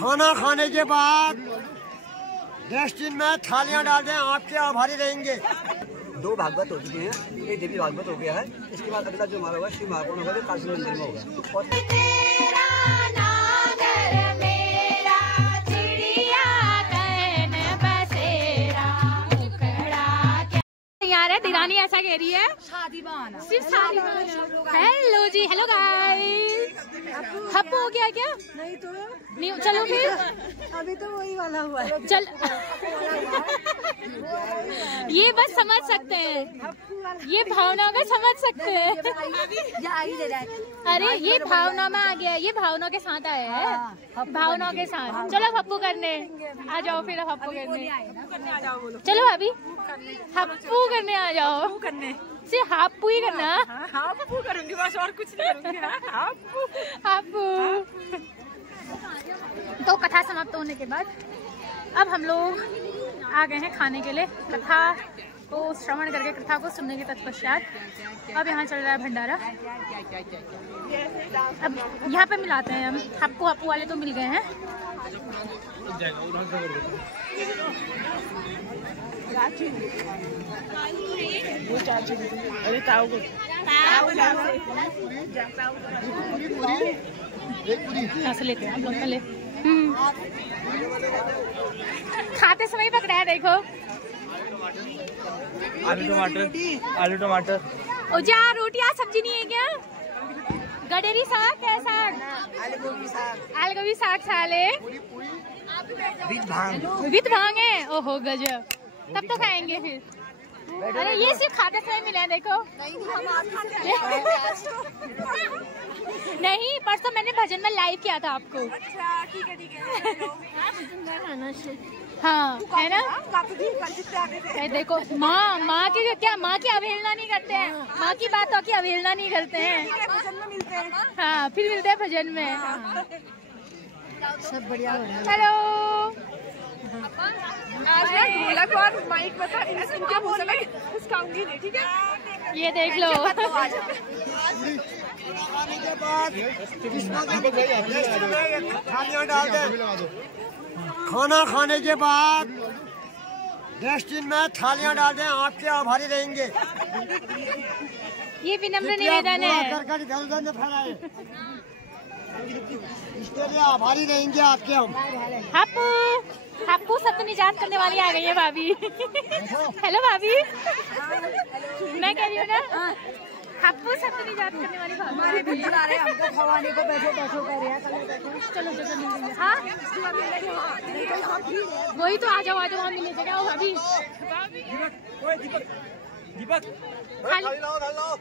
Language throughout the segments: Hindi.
खाना खाने के बाद डस्टबिन में थालियां डाल दें, आपके आभारी रहेंगे। 2 भागवत हो चुके हैं, एक देवी भागवत हो गया है। इसके बाद अगला जो हमारा होगा शिव महापुराण होगा, जो काशी मंदिर में होगा। दीरानी ऐसा कह रही है शादी बहाना, सिर्फ शादी बहाना। हेलो जी, हेलो गाइस। हप्पू हो गया क्या? नहीं तो नहीं, चलो फिर अभी तो वही वाला हुआ है। चल ये बस समझ सकते हैं, ये भावना को समझ सकते हैं। अरे ये भावना में आ गया, ये भावना के साथ आया है, भावना के साथ। चलो हप्पू करने आ जाओ, फिर हप्पू करने चलो। अभी हप्पू करने आ जाओ, करने सिर्फ हप्पू ही करना। हप्पू करूंगी बस, और कुछ नहीं करूंगी। हप्पू। तो कथा समाप्त होने के बाद अब हम लोग आ गए हैं खाने के लिए। कथा को श्रवण करके, कथा को सुनने के तत्पश्चात अब यहाँ चल रहा है भंडारा। अब यहाँ पे मिलाते हैं हम। हप्पू हप्पू वाले तो मिल गए हैं। अरे ताऊ को यहाँ से लेते हैं हम लोग पहले। खाते समय पकड़ा है, देखो। आलू टमाटर। ओ जा, रोटियां सब्जी नहीं है क्या? गडेरी साग है, साग आलू गोभी साग साले विद भांग है। ओहो गजब, तब तो खाएंगे फिर। अरे ये सिर्फ खाते समय मिला है, देखो। नहीं, परसों मैंने भजन में लाइव किया था आपको। अच्छा ठीक है ठीक है। हाँ है ना। देखो माँ की क्या, माँ की अवहेलना नहीं करते हैं, माँ की बातों की अवहेलना नहीं करते हैं। हाँ फिर मिलते हैं भजन में। सब बढ़िया हो रहा है। हेलो। ढोलक और माइक बता, इनके बोल में उसकाऊंगी नहीं, ठीक है? ये देख लो। खाने के बाद थालियां डाल दें। खाना खाने के बाद डस्टबिन में थालियां डाल दें, आपके आभारी रहेंगे। ये विनम्र निवेदन है। इधर-उधर न फैलाएं, इसके लिए आभारी रहेंगे आपके हम। हप्पू हप्पू सबको निजात करने वाली आ गई है भाभी। हेलो भाभी। मैं कह रही हूँ ना, हप्पू सबको निजात करने वाली भाभी आ रहे हैं। हमको खवाने को बैठो बैठो कर रहे हैं। चलो चलो मिलेंगे। हाँ वही तो, आ जाओ हम मिलेंगे। क्या भाभी? दीपक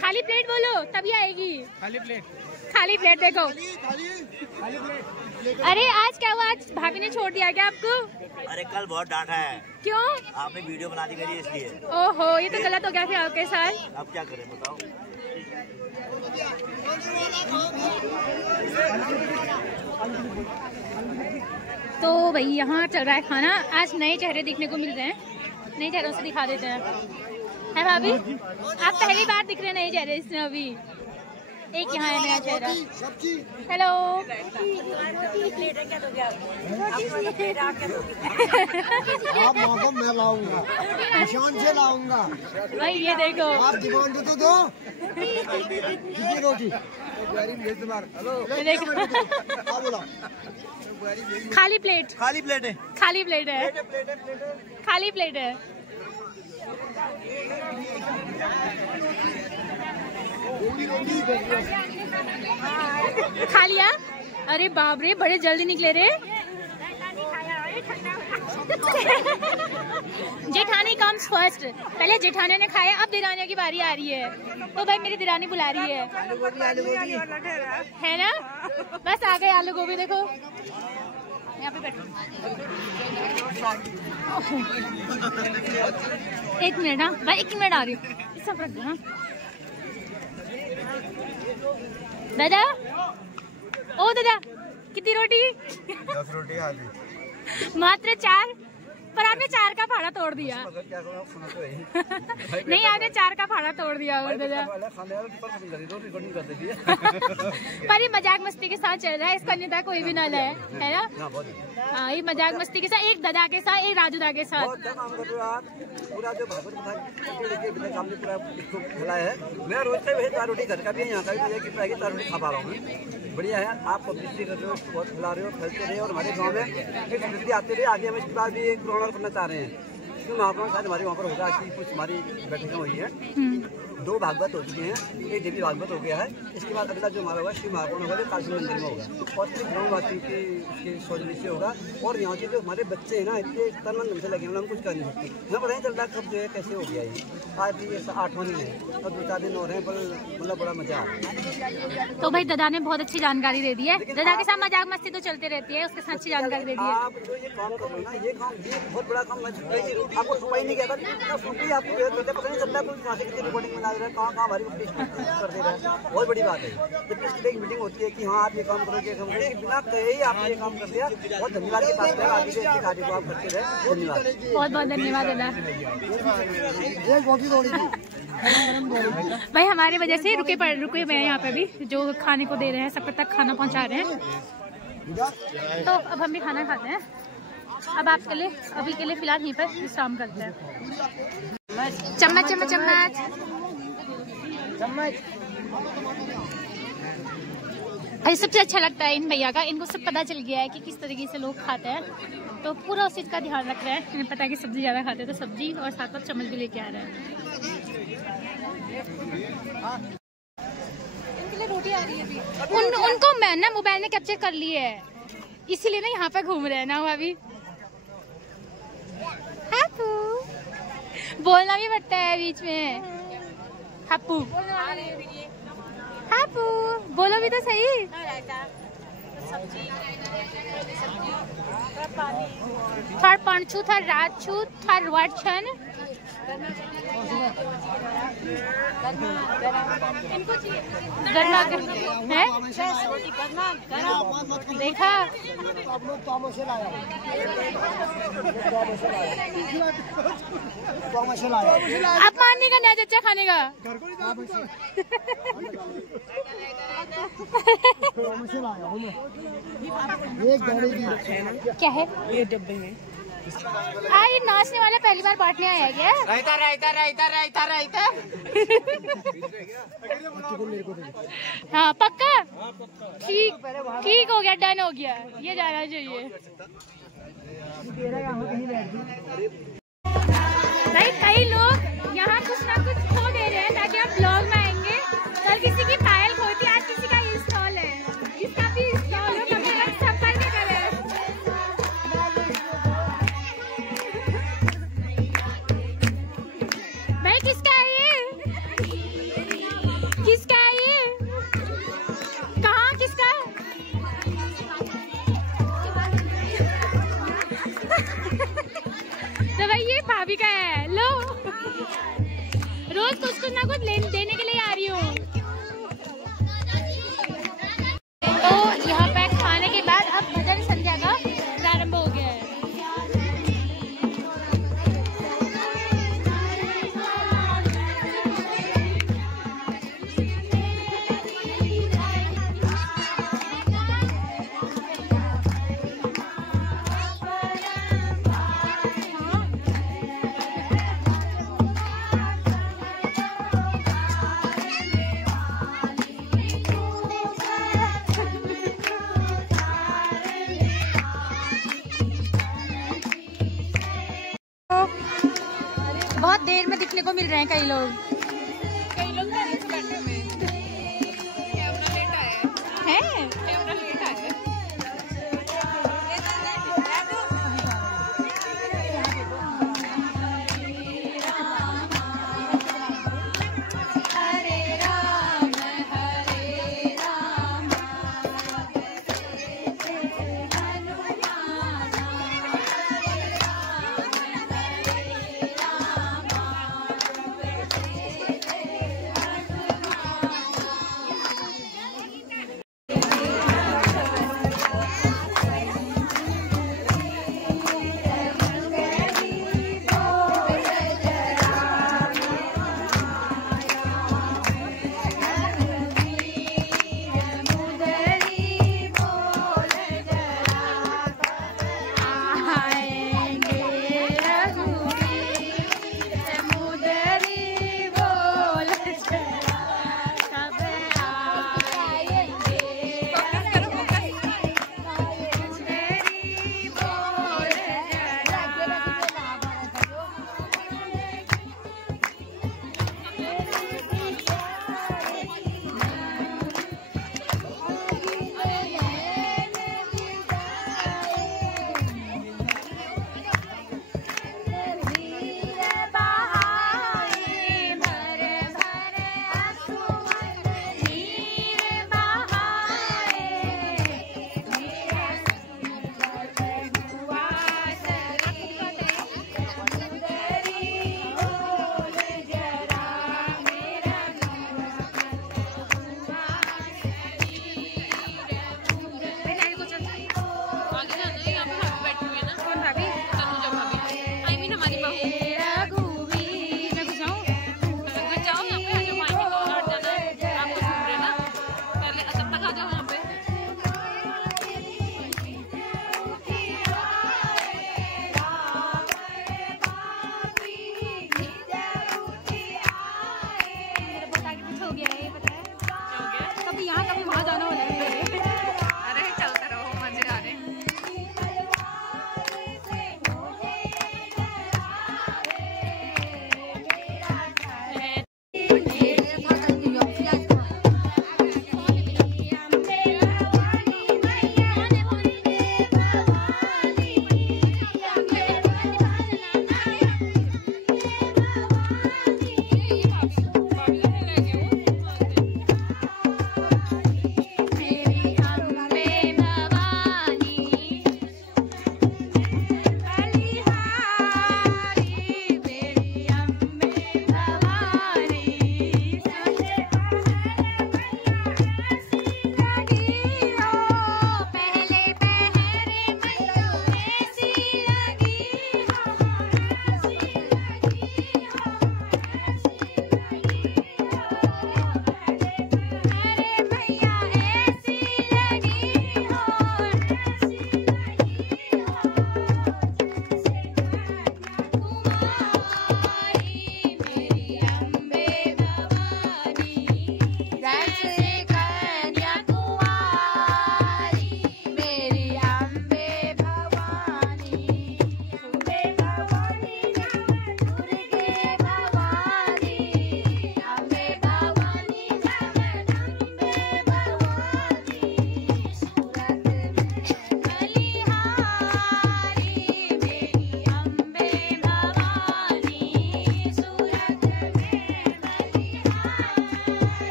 खाली प्लेट बोलो तभी आएगी। खाली प्लेट देखो। अरे आज क्या हुआ, आज भाभी ने छोड़ दिया क्या आपको? अरे कल बहुत डांटा है। क्यों? आपने वीडियो बना दी मेरी, इसलिए। ओहो, ये तो गलत हो गया फिर आपके साथ। अब क्या करें बताओ। तो भाई यहाँ चल रहा है खाना। आज नए चेहरे दिखने को मिल रहे हैं, नए चेहरों से दिखा देते हैं। है भाभी, आप पहली बार दिख रहे हैं नए चेहरे इसमें। अभी एक यहाँ है नया चेहरा। हेलो। आप मौसम मैं लाऊंगा, निशान से लाऊंगा भाई। ये देखो, आप डिमांड तो दो। कितनी रोटी? ये देखो। खाली प्लेट है। खाली प्लेट है। खा लिया? अरे बाप रे, बड़े जल्दी निकले रे। जेठानी कम्स फर्स्ट। पहले जेठानी ने खाया, अब दिरानियों की बारी आ रही है। तो भाई मेरी दिरानी बुला रही है ना। बस आ गए आलू गोभी। देखो यहाँ पे बैठो। एक मिनट। हाँ भाई, 1 मिनट आ रही हूँ। सब रख दो। हाँ दादा, ओ दादा, कितनी रोटी? 10 रोटी आधी। मात्र 4। पर आपने 4 का फाड़ा तोड़ दिया। नहीं, आपने 4 का फाड़ा तोड़ दिया। पर ये मजाक मस्ती के साथ चल रहा है, इसका अन्यथा कोई भी ना ले, है ना? हाँ, ये मजाक मस्ती के साथ, एक दादा के साथ, एक राजू दा के साथ। पूरा जो भागवत कथा सामने पूरा खिला है। मैं रोज का भी 4 रोटी घर का भी है, यहाँ का भी 4 रोटी खा पा रहा हूँ। बढ़िया है, आप पब्लिसिटी कर रहे हो, बहुत खिला रहे हो, फैलते रहे और हमारे गाँव में पब्लिसिटी आते रहे। आगे हम इसके बाद भी एक प्रोग्राम करना चाह रहे हैं, क्योंकि महाप्रभु शायद हमारे वहाँ पर होगा कि कुछ हमारी बैठकें हुई है। 2 भागवत हो चुके हैं, एक देवी भागवत हो गया है। इसके बाद अगला जो हमारा होगा शिव महापुराण होगा, जो काशी मंदिर में होगा और सिर्फ ग्रामवासियों की उसके सौजन्य से होगा। और यहाँ के जो हमारे बच्चे हैं ना, इतने तन से लगे हैं, हम कुछ कर नहीं सकते। हमें पता नहीं चलता कब जो है कैसे हो गया ये। आज ये 8वां दिन है और 2-4 दिन और हैं, पर मतलब बड़ा मजा आ रहा है। तो भाई दादा ने बहुत अच्छी जानकारी दे दी है। दादा के साथ मजाक मस्ती तो चलती रहती है, उसके साथ अच्छी जानकारी दे दी है। आप जो ये काम कर रहे हो ना, ये काम ये बहुत बड़ा काम। आपको सुनाई नहीं कहता, आपको पता नहीं चलता कितनी रिकॉर्डिंग बना रहे हैं, कहाँ हमारी कर दे रहा है। बहुत बड़ी बात है। जब इसकी एक मीटिंग होती है कि हाँ आप ये काम करोगे, बिना कहे ही आपने ये काम कर दिया, बहुत धन्यवाद की बात है। आगे से कार्य को आप करते रहे, धन्यवाद, बहुत बहुत धन्यवाद दादा। भाई हमारी वजह से रुके हुए हैं यहाँ पे भी, जो खाने को दे रहे हैं, सब तक खाना पहुँचा रहे हैं। तो अब हम भी खाना खाते हैं। अब आपके लिए अभी के लिए फिलहाल यहीं पर विश्राम करते हैं। चम्मच चम्मच चम्मच भाई सबसे अच्छा लगता है इन भैया का, इनको सब पता चल गया है कि किस तरीके से लोग खाते हैं, तो पूरा उस चीज का ध्यान रख रहे हैं। इन्हें पता है कि सब्जी ज्यादा खाते हैं तो सब्जी और साथ साथ चम्मच भी लेके आ रहे हैं। इनके लिए रोटी आ रही है अभी। उनको मैं ना मोबाइल में कैप्चर कर ली है, इसीलिए ना यहाँ पे घूम रहे हैं ना अभी। हापू बोलना भी पड़ता है बीच में। हापू हापू बोलो भी तो सही। थर पंचू, थर राजू, थर वर्चन। गरमा है देखा। आप मानने का नहीं चच्चा खाने का। क्या है ये डब्बे में? ये नाचने वाला पहली बार बांटने आया है क्या? रायता रायता रायता रायता रायता। हाँ पक्का, ठीक हो गया, डन हो गया, ये जाना चाहिए। भाई कई लोग यहाँ कुछ ना कुछ खो दे रहे हैं ताकि आप ब्लॉग में आएंगे। कल किसी की पायल खोती, आज किसी का स्टॉल है, इसका भी स्टॉल हो, कभी हम संपर्क करें। भाई किसका है ये? किसका है ये? कहाँ किसका? तो भाई ये भाभी का है। लो रोज कुछ ना कुछ देने के लिए आ रही हूँ। तो यहाँ पे खाने के बाद अब भजन संध्या का प्रारंभ हो गया है। बहुत देर में दिखने को मिल रहे हैं कई लोग। बैठे हुए कैमरा लेट आया है, कैमरा लेट आया है।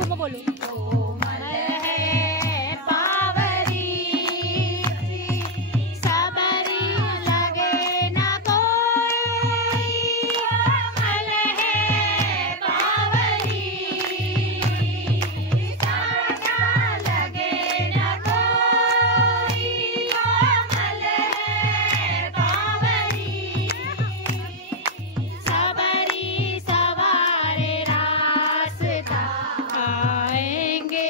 घूमो बोलो। कोमल है बावरी सबरी लगे ना कोई, कोमल है बावरी सबरा लगे ना कोई, कोमल है बावरी सबरी सवारे रास्ता आएंगे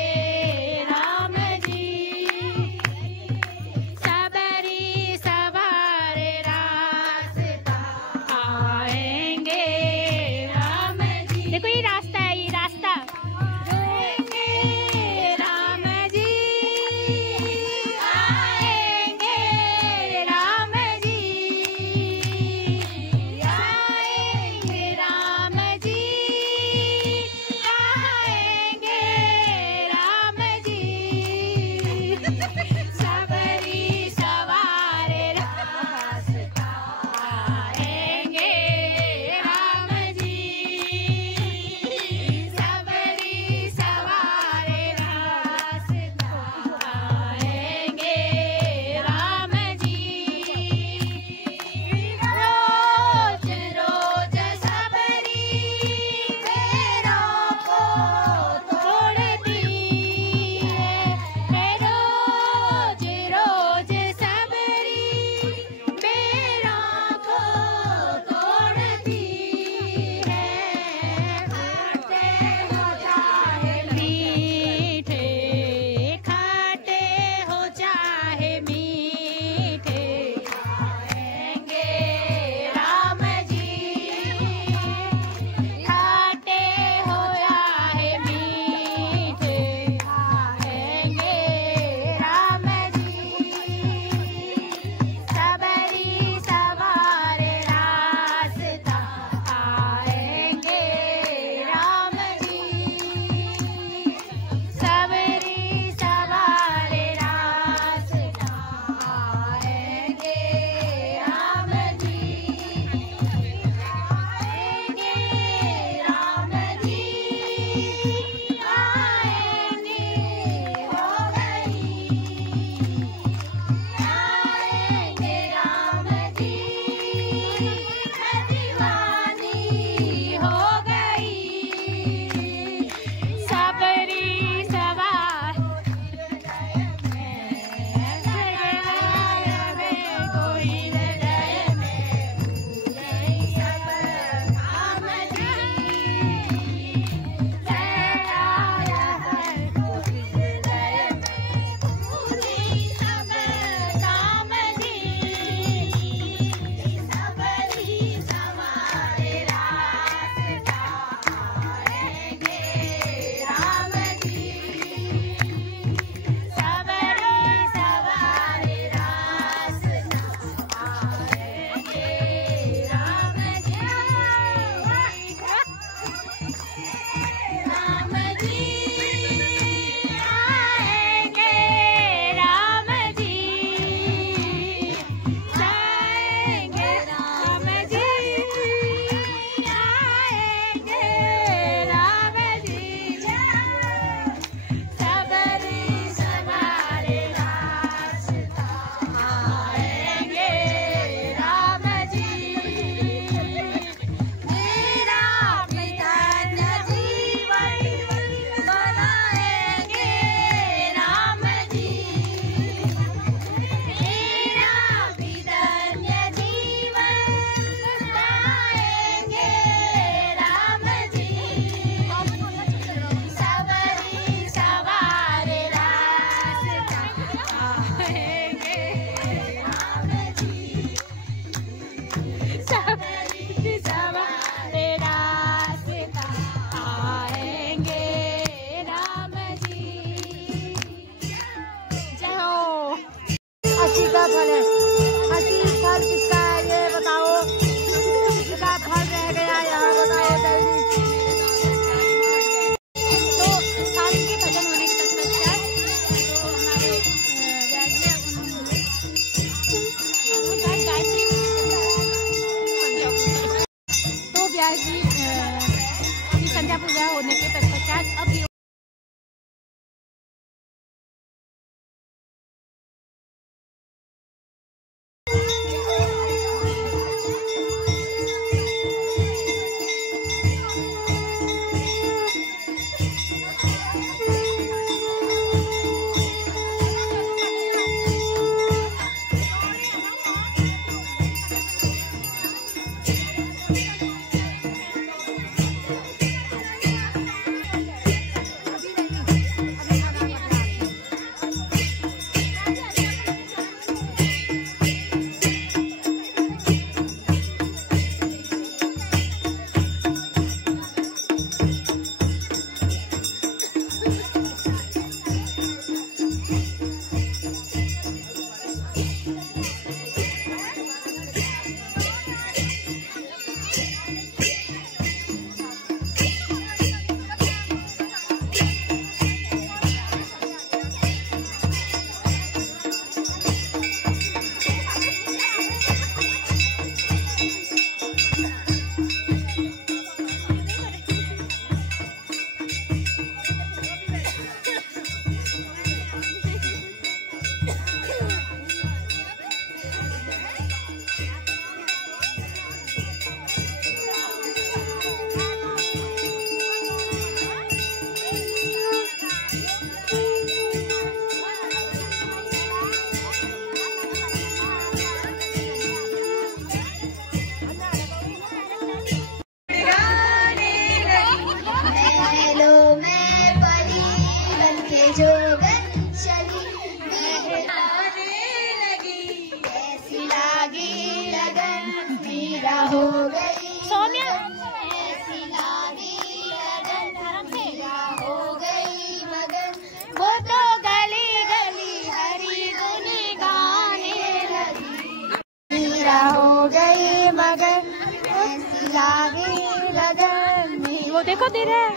देखो दे रहा है।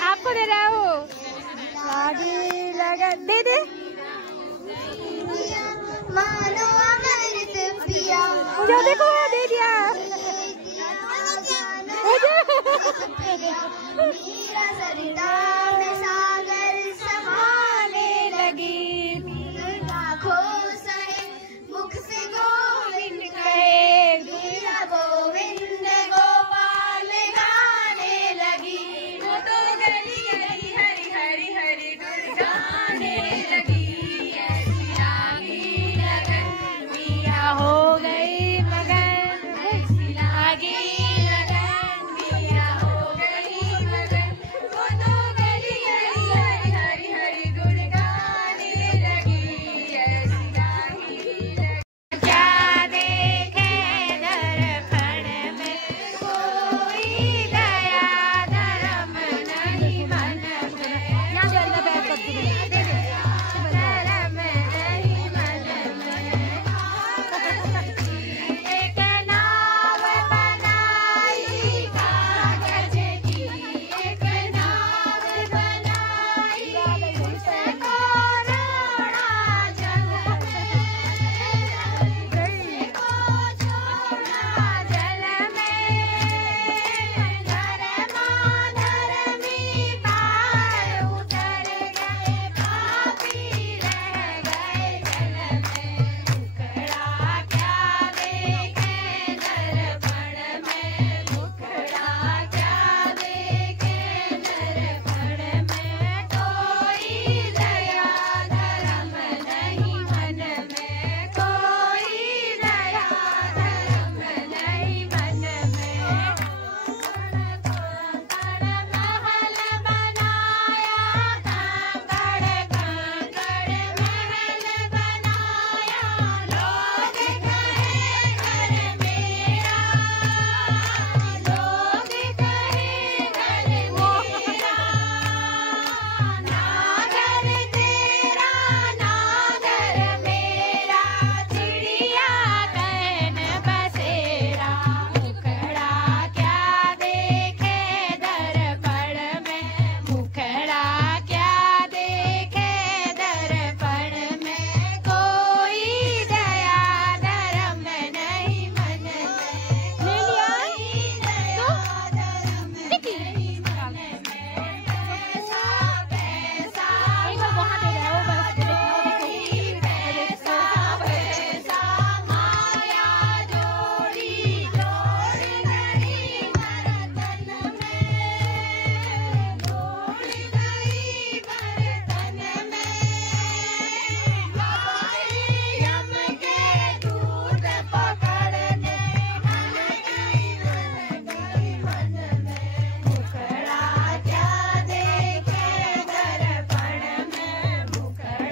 आपको दे रहा है वो। दे दे। जो देखो